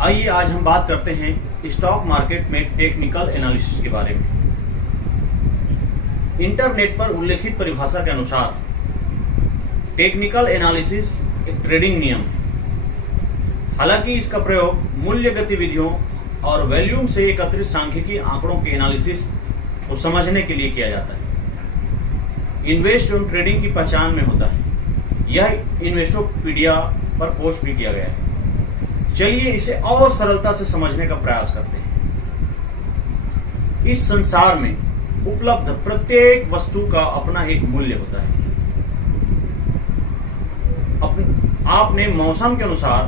आइए आज हम बात करते हैं स्टॉक मार्केट में टेक्निकल एनालिसिस के बारे में। इंटरनेट पर उल्लेखित परिभाषा के अनुसार टेक्निकल एनालिसिस एक ट्रेडिंग नियम है। हालांकि इसका प्रयोग मूल्य गतिविधियों और वॉल्यूम से एकत्रित सांख्यिकीय आंकड़ों के एनालिसिस को समझने के लिए किया जाता है। इन्वेस्ट एवं ट्रेडिंग की पहचान में होता है। यह इन्वेस्टोपीडिया पर पोस्ट भी किया गया है। चलिए इसे और सरलता से समझने का प्रयास करते हैं। इस संसार में उपलब्ध प्रत्येक वस्तु का अपना एक मूल्य होता है। आपने मौसम के अनुसार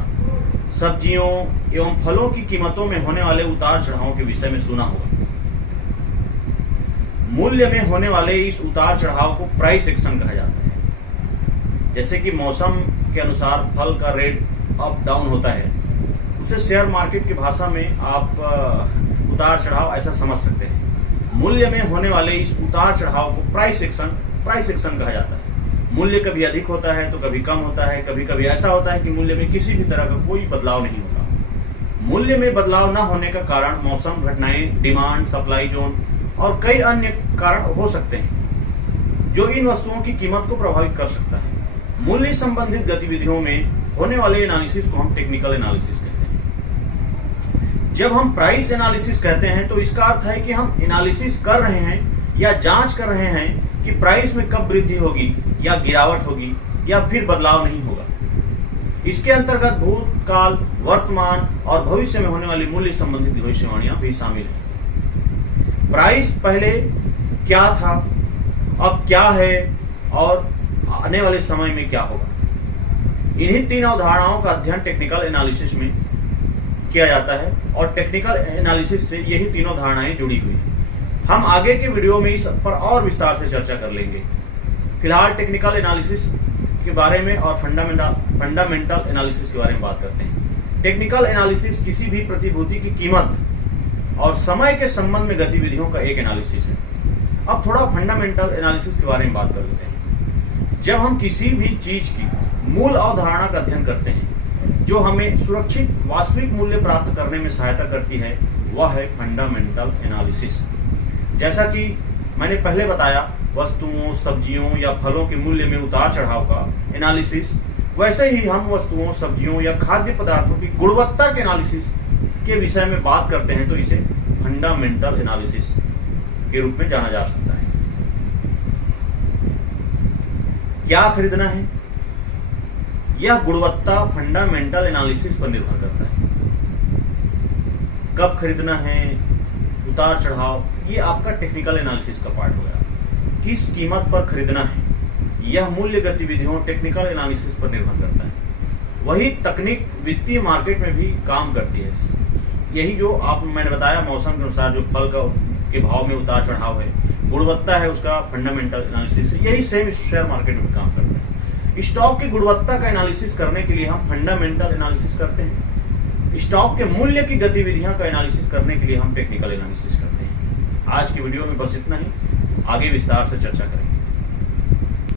सब्जियों एवं फलों की कीमतों में होने वाले उतार चढ़ावों के विषय में सुना होगा। मूल्य में होने वाले इस उतार चढ़ाव को प्राइस एक्शन कहा जाता है। जैसे कि मौसम के अनुसार फल का रेट अप डाउन होता है, उसे शेयर मार्केट की भाषा में आप उतार चढ़ाव ऐसा समझ सकते हैं। मूल्य में होने वाले इस उतार चढ़ाव को प्राइस एक्शन कहा जाता है। मूल्य कभी अधिक होता है तो कभी कम होता है, कभी कभी ऐसा होता है कि मूल्य में किसी भी तरह का कोई बदलाव नहीं होता। मूल्य में बदलाव न होने का कारण मौसम घटनाएं, डिमांड, सप्लाई जोन और कई अन्य कारण हो सकते हैं जो इन वस्तुओं की कीमत को प्रभावित कर सकता है। मूल्य संबंधित गतिविधियों में होने वाले एनालिसिस को हम टेक्निकल एनालिसिस कहते हैं। जब हम प्राइस एनालिसिस कहते हैं तो इसका अर्थ है कि हम एनालिसिस कर रहे हैं या जांच कर रहे हैं कि प्राइस में कब वृद्धि होगी या गिरावट होगी या फिर बदलाव नहीं होगा। इसके अंतर्गत भूतकाल, वर्तमान और भविष्य में होने वाली मूल्य संबंधित भविष्यवाणियां भी शामिल हैं। प्राइस पहले क्या था, अब क्या है और आने वाले समय में क्या होगा। इन्हीं तीन अवधारणाओं का अध्ययन टेक्निकल एनालिसिस में किया जाता है और टेक्निकल एनालिसिस से यही तीनों धारणाएं जुड़ी हुई हैं। हम आगे के वीडियो में इस पर और विस्तार से चर्चा कर लेंगे। फिलहाल टेक्निकल एनालिसिस के बारे में और फंडामेंटल एनालिसिस के बारे में बात करते हैं। टेक्निकल एनालिसिस किसी भी प्रतिभूति की कीमत और समय के संबंध में गतिविधियों का एक एनालिसिस है। अब थोड़ा फंडामेंटल एनालिसिस के बारे में बात कर लेते हैं। जब हम किसी भी चीज की मूल अवधारणा का अध्ययन करते हैं जो हमें सुरक्षित वास्तविक मूल्य प्राप्त करने में सहायता करती है, वह है फंडामेंटल एनालिसिस। जैसा कि मैंने पहले बताया, वस्तुओं, सब्जियों या फलों के मूल्य में उतार चढ़ाव का एनालिसिस, वैसे ही हम वस्तुओं, सब्जियों या खाद्य पदार्थों की गुणवत्ता के एनालिसिस के विषय में बात करते हैं तो इसे फंडामेंटल एनालिसिस के रूप में जाना जा सकता है। क्या खरीदना है, यह गुणवत्ता फंडामेंटल एनालिसिस पर निर्भर करता है। कब खरीदना है, उतार चढ़ाव, ये आपका टेक्निकल एनालिसिस का पार्ट होगा। किस कीमत पर खरीदना है, यह मूल्य गतिविधियों टेक्निकल एनालिसिस पर निर्भर करता है। वही तकनीक वित्तीय मार्केट में भी काम करती है। यही जो मैंने बताया, मौसम के अनुसार जो फल के भाव में उतार चढ़ाव है, गुणवत्ता है, उसका फंडामेंटल एनालिसिस है। यही सेम शेयर मार्केट में काम करता है। स्टॉक की गुणवत्ता का एनालिसिस करने के लिए हम फंडामेंटल एनालिसिस करते हैं। स्टॉक के मूल्य की गतिविधियां का एनालिसिस करने के लिए हम टेक्निकल एनालिसिस करते हैं। आज की वीडियो में बस इतना ही। आगे विस्तार से चर्चा करेंगे।